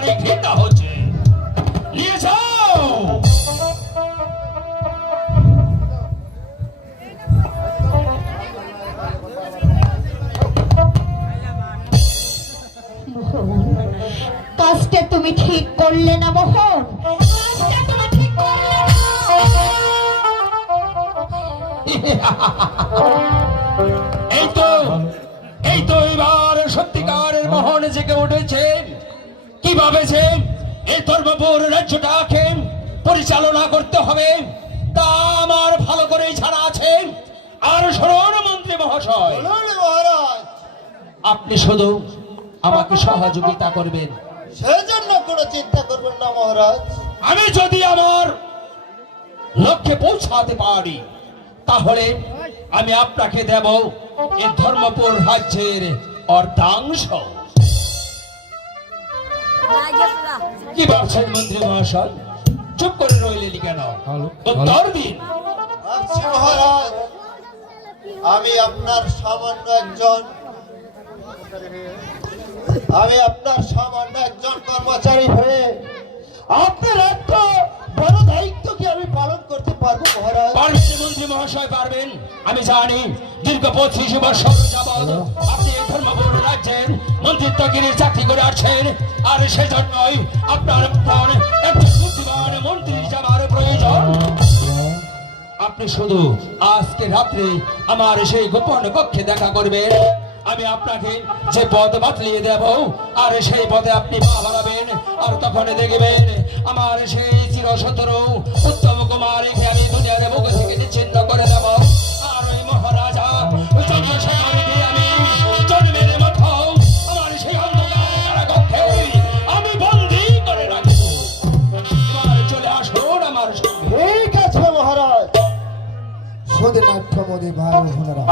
একেবারে ঘৃণা হচ্ছে। নিয়ে যাও। কাজটা তুমি ঠিক করলে না মোহন, কাজটা তুমি ঠিক করলে না। এই তো এবার সত্যিকারের মোহন জেগে উঠেছেন। কি ভাবেছেন এই ধর্মপুর রাজ্যটাকে পরিচালনা করতে হবে তা আমার ভালো করেই জানা আছে। আর শুনুন মন্ত্রী মহাশয়, মহারাজ, আপনি শুধু আমাকে সহযোগিতা করবেন, সেজন্য কোনো চিন্তা করবেন না মহারাজ। আমি যদি আমার লক্ষ্যে পৌঁছাতে পারি তাহলে আমি আপনাকে দেব এই ধর্মপুর রাজ্যের অর্ধাংশ। কি ভাবছেন মন্ত্রী মহাশয়? চুপ করে রইলেন কেন? উত্তর দিন। ভাবছি মহারাজ, আমি আপনার সামান্য একজন কর্মচারী হয়ে আপনার এত বড় দায়িত্ব কি আমি পালন করতে পারবো মহারাজ? পারবেন মন্ত্রী মহাশয়, পারবেন। আমি জানি দীর্ঘ 25 বছর যাবৎ আপনি এই ধর্মপুর রাজ্যের মন্ত্রিত্বগিরির চাকরি করে আসছেন, আর সেজন্যই আপনার একজন বুদ্ধিমান মন্ত্রী যাবার প্রয়োজন। আপনি শুধু আজকে রাত্রে আমার সেই গোপন কক্ষে দেখা করবেন। আমি আপনাকে যে পদ বাতলিয়ে দেব আর সেই পদে আপনি পা বাড়াবেন, আর তখন দেখবেন আমার সেই চিরশত্রু উত্তম কুমারকে আমি দুনিয়ার বুক থেকে নিচ্ছিন্ন করে দেব। আর ওই মহারাজা চন্দ্রশেখরকে আমি জন্মের মতো আমার সেই অন্ধকার কারাকক্ষে আমি বন্দী করে রাখব। এবার চলে আসুন আমার সঙ্গে। ঠিক আছে মহারাজ। শুধু নাট্য মোদী ভাই বোনেরা,